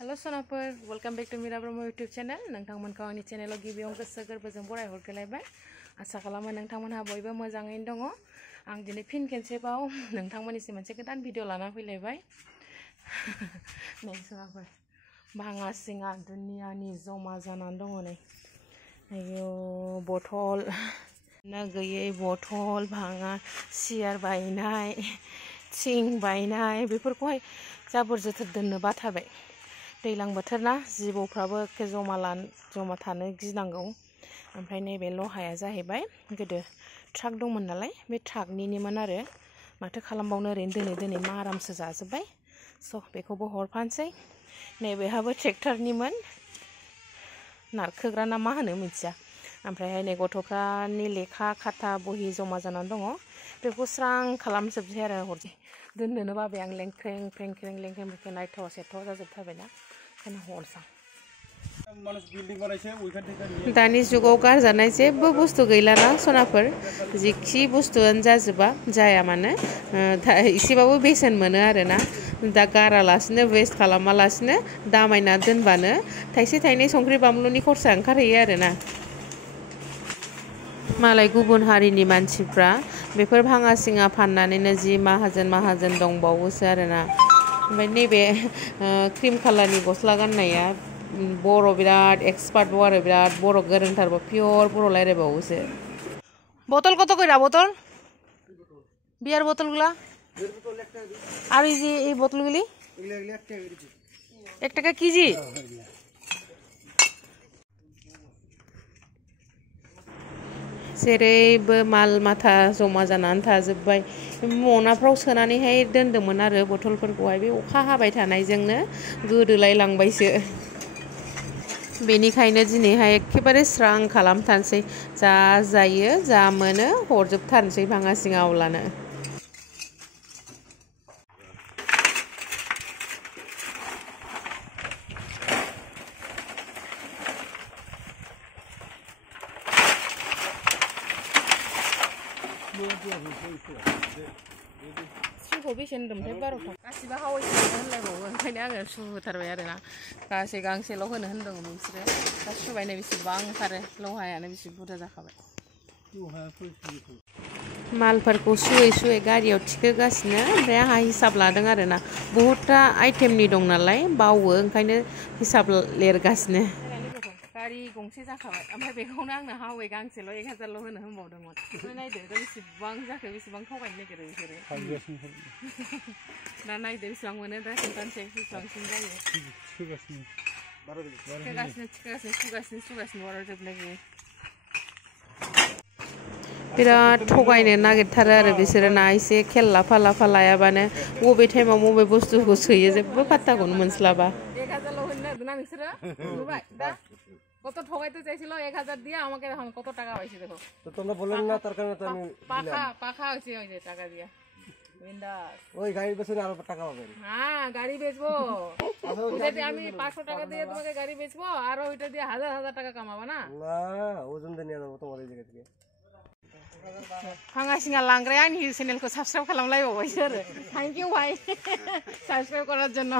hello सोनाफोर welcome back to Meera Brahma YouTube channel नोंथांमोनखौ आंनि चैनेलाव गिबियाव गोसो गोरबोजों बराय हरग्रोलायबाय आसा खालामो नोंथांमोनहा बयबो मोजाङैनो दङ आं दिनै फिन खेबसेबाव नोंथांमोननिसिम मोनसे गोदान भिडिअ लाना फैलायबाय नै सोनाफोर भाङा सिङा दुनियानि जमा जानानै दङ नै आयौ बथल ना गैयै बथल भाङा सियार बायनाय थिं बायनाय बेफोरखौहाय जाबोर जोथोर दोननो बाथारबाय दैलां बोथोर ना जिबौफ्राबो जमा थानो गिनांगौ ओमफ्राय नैबे लहाया जाहैबाय गोदो ट्राक दंमोन नालाय बे ट्राकनिमोन आरो माथो खालामबावनो ओरैनो दोनै मारामसो जाजोब्बाय स' बेखौबो हरफानोसै नैबेहाबो ट्रेक्टरनिमोन नारखोग्रा ना मा होनो मिथिया ओमफ्रायहाय नै गथ'फ्रानि लेखा खाथा बहि जमा जानानै दङ बेखौ स्रां खालामजोबसै आरो हरसै दोननोनो बाबाय आं लेंख्रें नायथावा सेरथावा जाजोबथारबायना ओंखायनो हरसां दानि जुगाव गारजानाय जेबो बुस्थु गैलाना सनाफोर जिखि बुस्थुआनो जाया मानो एसेबाबो बेसेन मोनो आरोना दा गारालासिनो वेस्ट खालामालासिनो दामायना दोनबानो थाइसे थाइनै संख्रि बानलुनि खरसा ओंखारहैयो आरोना मालाय गुबुन हारिनि मानसिफ्रा बेफोर भाङा सिङा फाननानैनो जि माहाजोन दंबावोसो आरोना ओमफ्राय नैबे क्रिम कालारनि गस्ला गाननाया बर' बिराद एक्सपार्टबाव आरो बिराद बर' गोरोंथारबो पियर बर' रायलायबावोसो बटल कत कइरा बटल बियार बटलগুলা আর এই যে এই বোতলগুলি 1 টাকা কেজি जेरैबो माल माथा जमा जानानै थाजोब्बाय मनाफ्राव सोनानैहाय दोनदोंमोन आरो बथलफोरखौहाय बे अखा हाबाय थानायजोंनो गोदोलाय लांबायसो बेनिखायनो दिनैहाय एखेबारे स्रां खालामथारसै जा जायो जा मोनो हरजोबथारसै भाङा सिङा आवलानो सुखौ बेसे होनदोंमोनथाय 12 गासिबो हावैसो होनलायबावो ओंखायनो आङो सुहोथारबाय आरोना गासै गांसेल' होनो होनदोंमोन बिसोरो दा सुबायनो बेसेबां ओंखारो लहायानो बेसे बुरजा जाखाबाय मालफोरखौ सुयै गारियाव थिखोगासिनो ओमफ्राय आंहा हिसाब लादों आरोना बहुतथा आइटेमनि दं नालाय बावो ओंखायनो हिसाब लिरगासिनो गारि गंसे जाखाबाय ओमफ्राय बेखौनो आंनो हावै गांसेल' 1000 होनो होनबावदोंमोन ओमफ्राय नायदो बेसेबां जाखो बेसेबां थगायनो नागिरो बिसोरो दा नायदो बेसेबां मोनो दा खोन्थानोसै बेसेबांसिम जायो थिखोगासिनो बारा जोबनाय गैया बिराद थगायनो नागिरथारो आरो बिसोरो ना एसे खेल लाफा लायाबानो बबे टाइमाव बबे बुस्थुखौ सोयो जेबो पात्ताखौनो मोनस्लाबा 1000 होनो नागिरदोंना नोंसोरो नुबाय दा কত ঠগাইতে চাইছিল 1000 দিয়ে আমাকে এখন কত টাকা পাইছে দেখো তো তোমরা বলেন না তার কারণে তো আমি পাখা হইছে ওই যে টাকা দিয়া বিন্দাস ওই গাড়ি বেচলে আরো টাকা পাবেন হ্যাঁ গাড়ি বেচবো ওইটাতে আমি 500 টাকা দিয়ে তোমাকে গাড়ি বেচবো আর ওইটা দিয়ে হাজার টাকা কামাবো না না ওজন দিয়ে নিয়ে যাবো তোমার এই জায়গা থেকে ভাঙা সিঙা লাংগ্রায় আনি চ্যানেলকে সাবস্ক্রাইব খালামলাইবাवबायसो आरो थैंक यू भाई সাবস্ক্রাইব করার জন্য